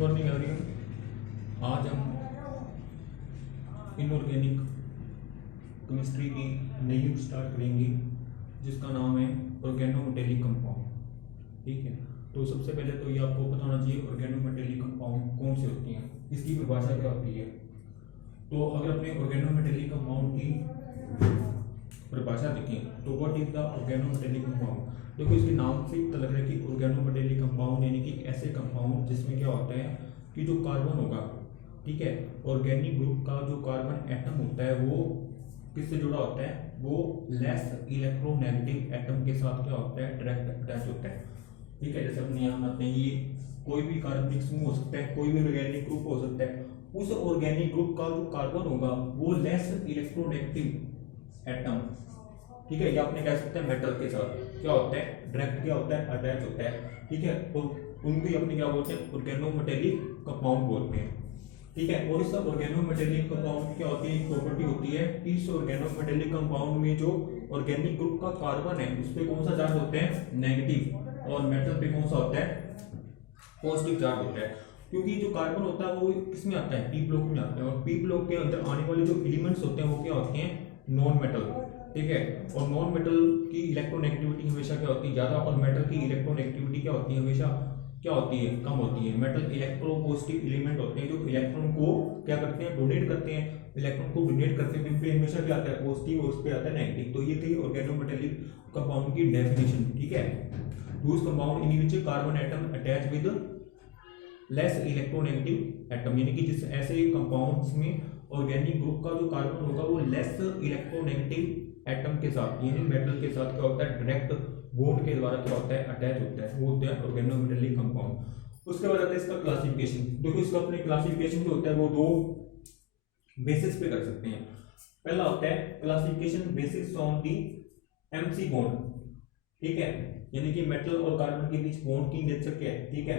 Morning everyone. आज हम inorganic chemistry की नई यूनिट स्टार्ट करेंगे जिसका नाम है ऑर्गेनोमेटेलिक कंपाउंड। ठीक है, तो सबसे पहले तो ये आपको पता होना चाहिए ऑर्गेनोमेटेलिक कंपाउंड कौन से होती हैं, इसकी परिभाषा क्या होती है। तो अगर अपने ऑर्गेनोमेटेलिक कंपाउंड की परिभाषा देखें तो what is the organometallic compound. देखो इसके नाम से पता लग रहा है कि ऑर्गेनोमेटेलिक कंपाउंड यानी कि ऐसे कंपाउंड जिसमें क्या होता है कि जो कार्बन होगा, ठीक है, ऑर्गेनिक ग्रुप का जो कार्बन एटम होता है वो किससे जुड़ा होता है, वो लेस इलेक्ट्रोनेगेटिव एटम के साथ क्या होता है, डायरेक्ट अटैच होता है। ठीक है, जैसे अपने यहाँ आते हैं ये कोई भी कार्बनिक समूह हो सकता है, कोई भी ऑर्गेनिक ग्रुप हो सकता है, उस ऑर्गेनिक ग्रुप का जो कार्बन होगा वो लेस इलेक्ट्रोनेगेटिव एटम, ठीक है, या आपने कह सकते हैं मेटल के साथ क्या होता है, डायरेक्ट क्या होता है, अटैच होता है। ठीक है, तो उनको अपने क्या बोलते हैं, ऑर्गेनोमेटेलिक कंपाउंड बोलते हैं। ठीक है, और इस ऑर्गेनोमेटेलिक कंपाउंड की क्या होती है, पॉपर्टी होती है कि इस ऑर्गेनोमेटेलिक कंपाउंड में जो ऑर्गेनिक ग्रुप का कार्बन है उस पे कौन सा चार्ज होता है, नेगेटिव, और मेटल पे कौन सा होता है, पॉजिटिव चार्ज होता है। क्योंकि जो कार्बन होता है वो किसमें आता है, पी ब्लॉक में आता है, और पी ब्लॉक के अंदर आने वाले जो एलिमेंट्स होते हैं वो क्या होते हैं, नॉन मेटल। ठीक है, और नॉन मेटल की इलेक्ट्रोनेगेटिविटी हमेशा क्या होती है, ज्यादा, और मेटल की इलेक्ट्रोनेगेटिविटी क्या होती है, हमेशा क्या होती है, कम होती है। मेटल इलेक्ट्रोपॉजिटिव एलिमेंट होते हैं जो इलेक्ट्रॉन को क्या करते हैं, डोनेट करते हैं, इलेक्ट्रॉन को डोनेट करते हैं, जिन पे हमेशा क्या आता है, पॉजिटिव, और उस पे आता है नेगेटिव। तो ये थी ऑर्गेनोमेटेलिक कंपाउंड की डेफिनेशन। ठीक है, दूस compound in which carbon atom attach with less electronegative atom, यानी कि जिस ऐसे कंपाउंड्स में ऑर्गेनिक ग्रुप का जो कार्बन होगा वो लेस इलेक्ट्रोनेगेटिव एटम के साथ यानी मेटल के साथ क्या होता है, डायरेक्ट बॉन्ड के द्वारा क्या होता है, अटैच होता है, वो होता है ऑर्गेनोमेटेलिक कंपाउंड। उसके बाद आता है इसका क्लासिफिकेशन। देखो इसका अपने क्लासिफिकेशन जो होता है वो दो बेसिस पे कर सकते हैं। पहला होता है classification basis on the MC bond, ठीक है, यानी कि मेटल और कार्बन के बीच बॉन्ड की नेचर क्या है, ठीक है,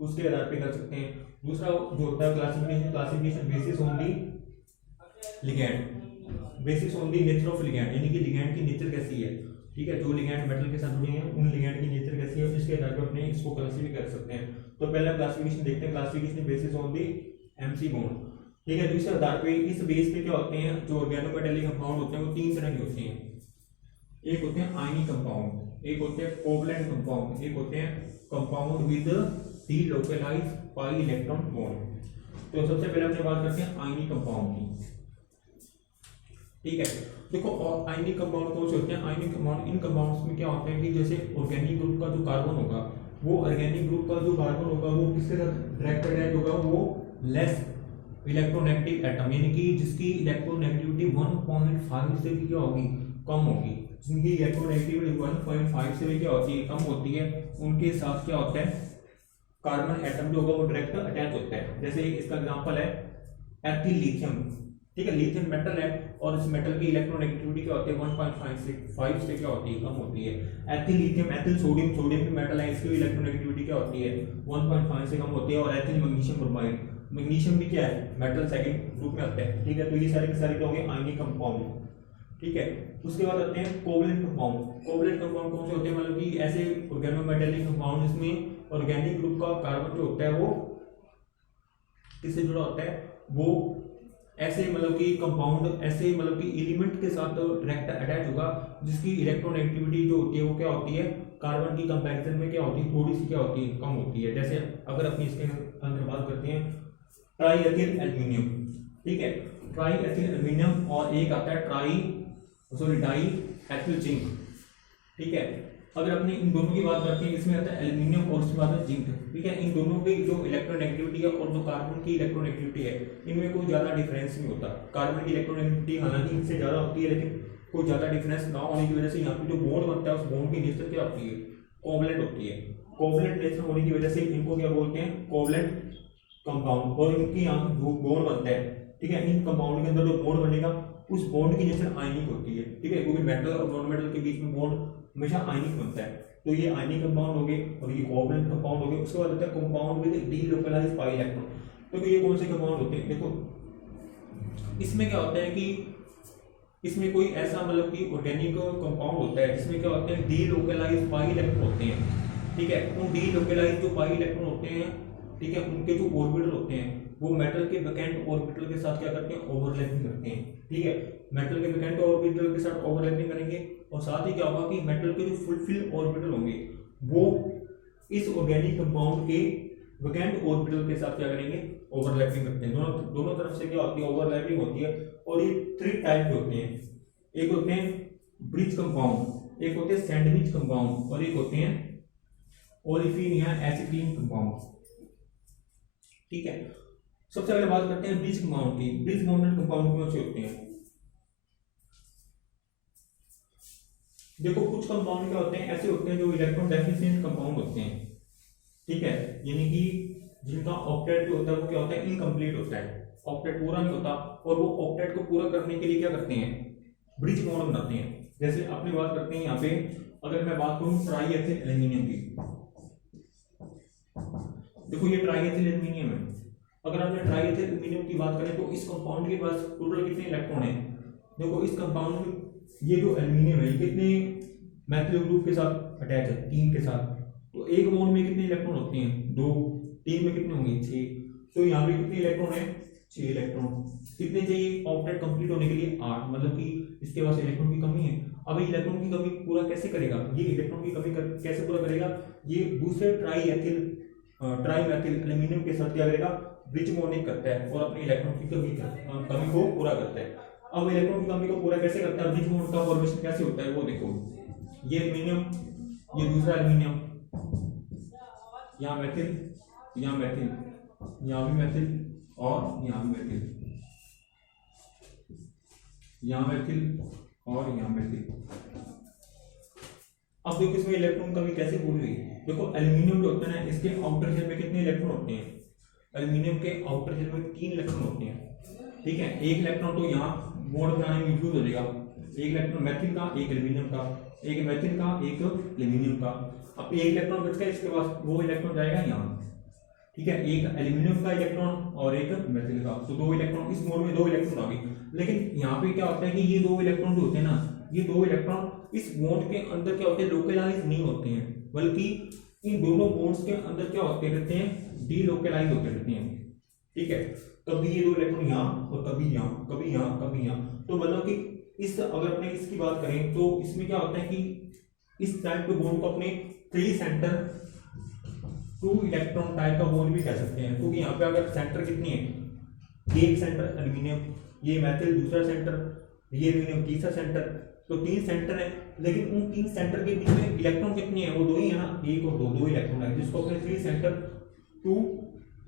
उसके आधार पे कर सकते हैं। दूसरा जो होता है classification basis on the ligand, basis on the nature of ligand, यानी कि लिगैंड की नेचर कैसी है। ठीक है, जो लिगैंड मेटल के साथ जुड़े हैं उन लिगैंड की नेचर कैसी है, इसके आधार पर अपने इसको क्लासिफाई कर सकते हैं। तो पहला क्लासिफिकेशन देखते हैं, classification basis on the MC bond. ठीक है, दूसरे आधार पे इस बेस पे क्या होते हैं, जो ऑर्गेनोमेटेलिक कंपाउंड होते हैं वो तीन तरह के होते हैं। एक होते हैं आयनिक कंपाउंड, एक होते हैं कोवलेंट कंपाउंड, एक होते हैं compound with delocalised pi electron bond. तो सबसे पहले अपने बात करते हैं आयनिक कंपाउंड की। ठीक है, देखो और आयनिक कंपाउंड कौन से होते हैं, आयनिक कंपाउंड, इन कंपाउंड्स में क्या होता है कि जैसे ऑर्गेनिक ग्रुप का जो कार्बन होगा वो ऑर्गेनिक ग्रुप का जो कार्बन होगा वो किसके साथ डायरेक्ट अटैच होगा, वो लेस इलेक्ट्रोनेगेटिव एटम, यानी कि जिसकी इलेक्ट्रोनेगेटिविटी 1.5 से भी क्या होगी, कम होगी, जिनकी इलेक्ट्रोनेगेटिविटी 1.5 से भी क्या होती है, कम होती है, उनके साथ क्या होता है, कार्बन एटम जो होगा वो डायरेक्ट अटैच होता है। जैसे इसका एग्जांपल है एथिल लिथियम। ठीक है, लिथियम मेटल है और इस मेटल की इलेक्ट्रोनेगेटिविटी क्या होती है, 1.5 से क्या होती है, कम होती है। Ethyl lithium, ethyl sodium, sodium भी मेटल है, इसकी इलेक्ट्रोनेगेटिविटी क्या होती है, 1.5 से कम होती है। और एथिल मैग्नीशियम ब्रोमाइड, मैग्नीशियम भी क्या है, मेटल सेकंड ग्रुप में आता है। ठीक है, तो ये सारे के सारे क्या होंगे, आयनिक कंपाउंड। ठीक है, उसके बाद आते हैं कोवलेंट कंपाउंड। कोवलेंट कंपाउंड कौन से होते हैं, मतलब कि ऐसे ऑर्गेनोमेटेलिक कंपाउंड जिसमें ऑर्गेनिक ग्रुप का कार्बन जो होता है वो किससे जुड़ा होता है, वो ऐसे मतलब कि कंपाउंड, ऐसे मतलब कि एलिमेंट के साथ डायरेक्ट अटैच होगा जिसकी इलेक्ट्रोनेगेटिविटी जो होती है वो क्या होती है, कार्बन की कंपैरिजन में क्या होती है, थोड़ी सी क्या होती है, कम होती है। जैसे अगर अपनी इसके अंदर बात करते हैं ट्राई एथिल एल्यूमिनियम। ठीक है, ट्राई एथिल एल्यूमिनियम, और एक आता है डाई एथिल जिंक। ठीक है, अगर अपने इन दोनों की बात करते हैं, इसमें आता है एल्यूमिनियम और इसमें आता है जिंक। ठीक है, इन दोनों की जो इलेक्ट्रोनेगेटिविटी है और जो कार्बन की इलेक्ट्रोनेगेटिविटी है इनमें कोई ज्यादा डिफरेंस नहीं होता। कार्बन की इलेक्ट्रोनेगेटिविटी हालांकि इनसे ज्यादा होती है, लेकिन कोई ज्यादा डिफरेंस ना होने की वजह से यहाँ पे जो बॉन्ड बनता है उस बॉन्ड की नेचर क्या होती है, कोवलेंट होती है। कोवलेंट नेचर होने की वजह से इनको क्या बोलते हैं, कोवलेंट कंपाउंड। और इनकी यहाँ जो बॉन्ड बनता है, ठीक है, इन कंपाउंड के अंदर जो बॉन्ड बनेगा उस बॉन्ड की नेचर आयनिक होती है। ठीक है, क्योंकि मेटल और नॉन मेटल के बीच में बॉन्ड हमेशा आयनिक बनता है। तो ये आयनिक कंपाउंड हो गए और ये कोवलेंट कंपाउंड हो गए। उसके बाद आता है compound with delocalised pi electron. तो ये कौन से कंपाउंड होते हैं, देखो इसमें क्या होता है कि इसमें कोई ऐसा मतलब कि ऑर्गेनिक कंपाउंड होता है जिसमें क्या होते हैं, डीलोकलाइज्ड पाई इलेक्ट्रॉन होते हैं। ठीक है, उन डीलोकलाइज्ड जो पाई इलेक्ट्रॉन होते हैं ठीक है, उनके जो ऑर्बिटल होते हैं वो मेटल के वैकेंट ऑर्बिटल के साथ क्या करते हैं, ओवरलैपिंग करते हैं। ठीक है, मेटल के वैकेंट ऑर्बिटल के साथ ओवरलैपिंग करेंगे और साथ ही क्या होगा कि मेटल के जो फुलफिल ऑर्बिटल होंगे वो इस ऑर्गेनिक कंपाउंड के वैकेंट ऑर्बिटल के साथ क्या करेंगे, ओवरलैपिंग करते हैं। दोनों दोनों तरफ से क्या होती है, ओवरलैपिंग होती है। और ये 3 टाइप के होते हैं, एक होते हैं ब्रिज कंपाउंड, एक होते हैं सैंडविच कंपाउंड और एक होते हैं ओलिफिन या एसिटिलीन कंपाउंड। ठीक है, सबसे पहले बात करते हैं ब्रिज कंपाउंड की। ब्रिज बॉन्डेड कंपाउंड कौन से होते हैं? देखो कुछ कंपाउंड क्या होते हैं, ऐसे होते हैं जो इलेक्ट्रॉन डेफिशिएंट कंपाउंड होते हैं। ठीक है, यानी कि जिनका ऑक्टेट जो होता है वो क्या होता है, इनकम्प्लीट होता है, ऑक्टेट पूरा नहीं होता। और वो ऑक्टेट को पूरा करने के लिए क्या करते हैं, ब्रिज बॉन्ड बनाते हैं। जैसे अपनी बात करते हैं यहाँ पे, अगर मैं बात करूं ट्राई एथिल एल्यूमिनियम की, देखो ये ट्राई एथिल एल्यूमिनियम है। अगर आपने ट्राई एथिल एल्यूमिनियम की बात करें तो इस कंपाउंड के पास टोटल कितने इलेक्ट्रॉन हैं? देखो इस कंपाउंड में ये जो एल्यूमिनियम है ये कितने मैथिल ग्रुप के साथ अटैच है, 3 के साथ। तो एक बॉन्ड में कितने इलेक्ट्रॉन होते हैं, 2, 3 में कितने होंगे, 6। तो यहाँ पे कितने इलेक्ट्रॉन है, 6 इलेक्ट्रॉन। कितने चाहिए ऑक्टेट कंप्लीट होने के लिए, 8, मतलब कि इसके पास इलेक्ट्रॉन की कमी है। अब इलेक्ट्रॉन की कमी पूरा कैसे करेगा, ये इलेक्ट्रॉन की कमी कैसे पूरा करेगा, ये दूसरे ट्राई मैथिल एल्यूमिनियम के साथ क्या करेगा, ब्रिज बॉन्डिंग करता है और अपने इलेक्ट्रॉन की कमी को पूरा करता है। अब इलेक्ट्रॉन की कमी को पूरा कैसे करता है, ब्रिज बॉन्ड का फॉर्मेशन कैसे होता है वो देखो, ये एल्यूमिनियम, ये दूसरा एल्यूमिनियम, यहाँ मैथिल, यहाँ मैथिल, यहाँ भी मैथिल और यहाँ भी मैथिल, यहाँ मैथिल और यहाँ मैथिल। अब देखो इसमें इलेक्ट्रॉन कमी कैसे पूरी हुई। देखो एल्यूमिनियम जो होता है ना, इसके आउटर शेल में कितने इलेक्ट्रॉन होते हैं, एल्यूमिनियम के आउटर शेल में 3 इलेक्ट्रॉन होते हैं। ठीक है, एक इलेक्ट्रॉन तो यहाँ बॉन्ड बनाने में यूज हो जाएगा, एक इलेक्ट्रॉन मैथिल का, एक एल्यूमिनियम का, एक मैथिल का, एक एल्यूमिनियम का। अब एक इलेक्ट्रॉन बच गया, इसके पास वो इलेक्ट्रॉन जाएगा यहाँ। ठीक है, एक एल्यूमिनियम का इलेक्ट्रॉन और एक मैथिल का, तो 2 इलेक्ट्रॉन, इस मोड में 2 इलेक्ट्रॉन आ गए। लेकिन यहाँ पे क्या होता है कि ये 2 इलेक्ट्रॉन जो होते हैं ना, ये 2 इलेक्ट्रॉन इस बॉन्ड के अंदर क्या होते हैं, लोकलाइज नहीं होते हैं, बल्कि इन दोनों बॉन्ड्स के अंदर क्या होते रहते हैं, डीलोकलाइज होते रहते हैं। ठीक है, कभी ये 2 इलेक्ट्रॉन यहाँ और कभी यहाँ, कभी यहाँ, कभी यहाँ। तो मतलब कि इस अगर अपने इसकी बात करें तो इसमें क्या होता है कि इस टाइप के बॉन्ड को अपने 3 सेंटर 2 इलेक्ट्रॉन टाइप का बॉन्ड भी कह सकते हैं, क्योंकि यहाँ पे अगर सेंटर कितनी है, एक सेंटर एल्यूमिनियम, ये मैथिल दूसरा सेंटर, ये एल्यूमिनियम तीसरा सेंटर, तो 3 सेंटर है। लेकिन उन 3 सेंटर के बीच में इलेक्ट्रॉन कितने हैं, वो 2 ही है ना, 1 और 2 इलेक्ट्रॉन है, जिसको अपने 3 सेंटर 2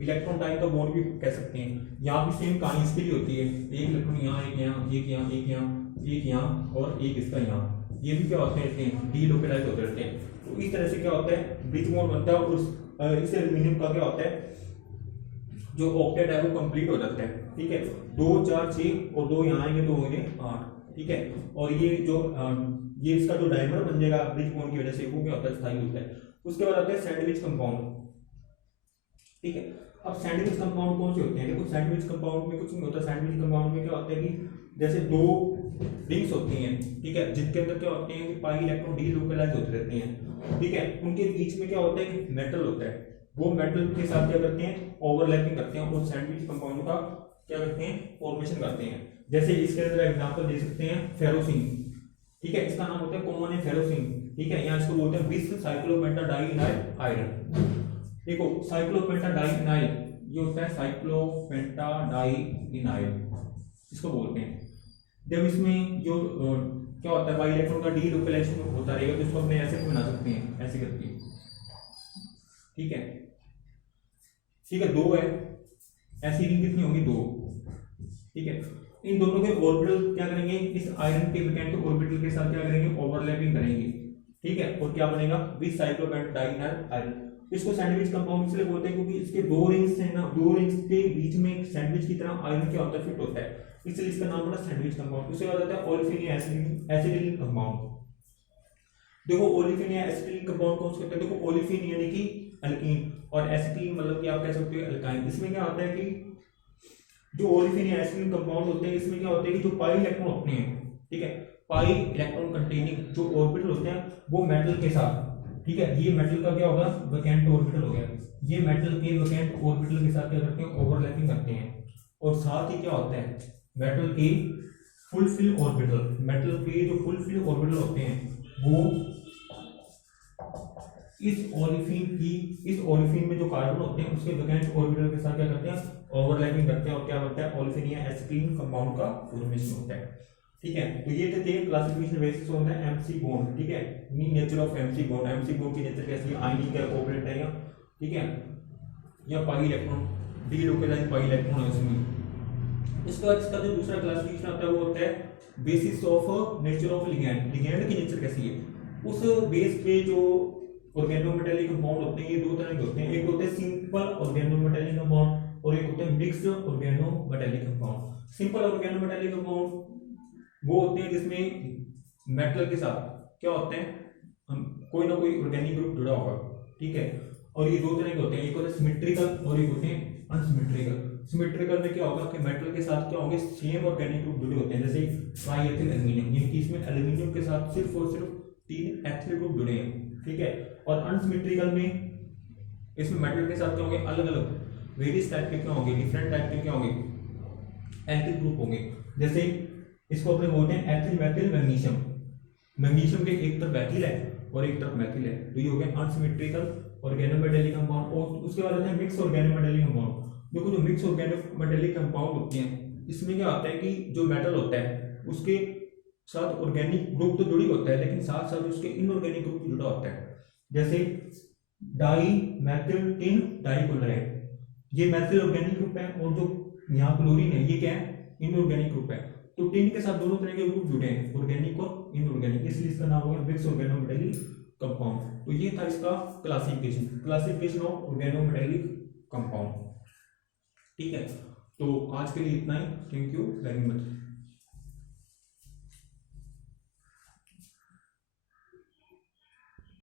इलेक्ट्रॉन टाइप का बॉन्ड भी कह सकते हैं। यहाँ भी सेम कहानी इसके लिए होती है, एक इलेक्ट्रॉन यहाँ, एक यहाँ, एक यहाँ, एक यहाँ, एक यहाँ और एक इसका यहाँ, ये भी क्या होते हैं, डीलोकलाइज होते रहते हैं। तो इस तरह से क्या होता है, ब्रिज बॉन्ड बनता है और इस एल्यूमिनियम का क्या होता है, जो ऑक्टेट है वो कंप्लीट हो जाता है। ठीक है, 2 4 6 और 2 यहाँ आएंगे तो होंगे 8। ठीक है, और ये जो ये इसका जो डायमीटर बन जाएगा ब्रिज बॉन्ड की वजह से, वो क्या होता है, स्थायी होता है। उसके बाद आता है सैंडविच कंपाउंड। ठीक है, अब सैंडविच कंपाउंड कौन से होते हैं, देखो सैंडविच कंपाउंड में कुछ नहीं होता। सैंडविच कंपाउंड में क्या होता है कि जैसे 2 रिंग्स होती हैं, ठीक है, जिनके अंदर क्या होते हैं कि पाई इलेक्ट्रॉन डीलोकलाइज होते रहते हैं। ठीक है, उनके बीच में क्या होता है कि मेटल होता है, वो मेटल के साथ क्या करते हैं, ओवरलैपिंग करते हैं और सैंडविच कंपाउंड का क्या करते हैं, फॉर्मेशन करते हैं। जैसे इसके अंदर एग्जांपल दे सकते हैं फेरोसिन। ठीक है, इसका नाम होता है कॉमन है फेरोसिन। ठीक है, यहाँ इसको बोलते हैं बिस साइक्लोपेंटाडाइइनाइल आयरन। देखो साइक्लोपेंटाडाइइनाइल ये होता है साइक्लोपेंटाडाइइनाइल, इसको बोलते हैं। जब इसमें जो क्या होता है, बाई इलेक्ट्रॉन का डीलोकलाइजेशन होता रहेगा तो इसको अपने ऐसे भी बना सकते हैं, ऐसे करके। ठीक है, ठीक है, 2 है, ऐसी रिंग कितनी होगी, 2। ठीक है, इन दोनों के ऑर्बिटल क्या करेंगे, इस आयरन के वैकेंट ऑर्बिटल के साथ क्या करेंगे, ओवरलैपिंग करेंगे। ठीक है, और क्या बनेगा, बिस साइक्लोपेंटाडाइइनाइल आयरन। इसको सैंडविच कंपाउंड इसलिए बोलते हैं क्योंकि इसके 2 रिंग्स हैं ना, 2 रिंग्स के बीच में एक सैंडविच की तरह आयरन क्या होता है, फिट होता है, इसलिए इसका नाम पड़ा सैंडविच कंपाउंड। उसके बाद आता है ओलेफिन या एसिटिलीन कंपाउंड। देखो ओलेफिन या एसिटिलीन कंपाउंड कौन से होते हैं, देखो ओलेफिन यानी कि अल्कीन और एसिटिलीन मतलब कि आप कह सकते हो अल्काइन। इसमें क्या होता है कि जो ओलेफिन या एसिटिलीन कंपाउंड होते हैं, इसमें क्या होता है कि जो पाई इलेक्ट्रॉन होते हैं, ठीक है, पाई इलेक्ट्रॉन कंटेनिंग जो ऑर्बिटल होते हैं वो मेटल के साथ ठीक है, ये मेटल का क्या होगा, वैकेंट ऑर्बिटल हो गया। ये मेटल के वैकेंट ऑर्बिटल के साथ क्या करते हैं, ओवरलैपिंग करते हैं। और साथ ही क्या होता है, मेटल के फुलफिल ऑर्बिटल, मेटल के जो फुलफिल ऑर्बिटल होते हैं वो इस ओलिफिन में जो कार्बन होते हैं उसके वैकेंट ऑर्बिटल के साथ क्या करते हैं, ओवरलैपिंग करते हैं और क्या बनता है, ओलिफिन या एसिटिलीन कंपाउंड का फॉर्मेशन होता है। ठीक है, तो ये थे क्लासिफिकेशन बेसिस होता है एमसी बॉन्ड। ठीक है, mean nature of MC bond, MC bond की नेचर कैसी है, आयनिक है, कोवलेंट है, या ठीक है, या pi electron, delocalized pi electron है उसमें। इसके बाद इसका जो दूसरा क्लासिफिकेशन आता है वो होता है basis of nature of ligand, ligand की नेचर कैसी है। उस बेस पे जो ऑर्गेनोमेटेलिक कंपाउंड होते हैं ये दो तरह के होते हैं, एक होते हैं सिंपल ऑर्गेनोमेटेलिक कंपाउंड और एक होते हैं mixed organometallic compound. Simple organometallic compound वो होते हैं जिसमें मेटल के साथ क्या होते हैं, कोई ना कोई ऑर्गेनिक ग्रुप जुड़ा होगा। ठीक है, और ये दो तरह के होते हैं, एक होते हैं सिमेट्रिकल और एक होते हैं अनसिमेट्रिकल। सिमेट्रिकल में क्या होगा कि मेटल के साथ क्या होंगे, सेम ऑर्गेनिक ग्रुप जुड़े होते हैं, जैसे ट्राईएथिल एल्यूमिनियम, यानी कि इसमें एल्यूमिनियम के साथ सिर्फ और सिर्फ 3 एथिल ग्रुप जुड़े हैं। ठीक है, और अनसिमेट्रिकल में इसमें मेटल के साथ क्या होंगे, अलग अलग वेरियस टाइप के क्या होंगे, डिफरेंट टाइप के क्या होंगे, एल्किल ग्रुप होंगे। जैसे इसको अपने बोलते हैं एथिल मेथिल मैग्नीशियम, मैग्नीशियम के एक तरफ एथिल है और एक तरफ मेथिल है, तो ये हो गया अनसिमेट्रिकल ऑर्गेनोमेटेलिक कंपाउंड। और उसके बाद आता है मिक्स ऑर्गेनोमेटेलिक कंपाउंड। देखो जो मिक्स ऑर्गेनोमेटेलिक कंपाउंड होते हैं इसमें क्या होता है कि जो मेटल होता है उसके साथ ऑर्गेनिक ग्रुप तो जुड़ी होता है लेकिन साथ साथ उसके इनऑर्गेनिक ग्रुप जुड़ा होता है। जैसे डाई मेथिल टिन डाइक्लोराइड, ये मेथिल ऑर्गेनिक ग्रुप है और जो यहाँ क्लोरीन है ये क्या है, इनऑर्गेनिक ग्रुप है। तो टिन के साथ दोनों तरह के ग्रुप जुड़े हैं, ऑर्गेनिक और इनऑर्गेनिक, इसलिए इसका नाम हो गया मिक्स ऑर्गेनोमेटेलिक कंपाउंड। तो ये था इसका क्लासिफिकेशन ऑफ ऑर्गेनोमेटेलिक कंपाउंड। ठीक है, तो आज के लिए इतना ही, थैंक यू वेरी मच।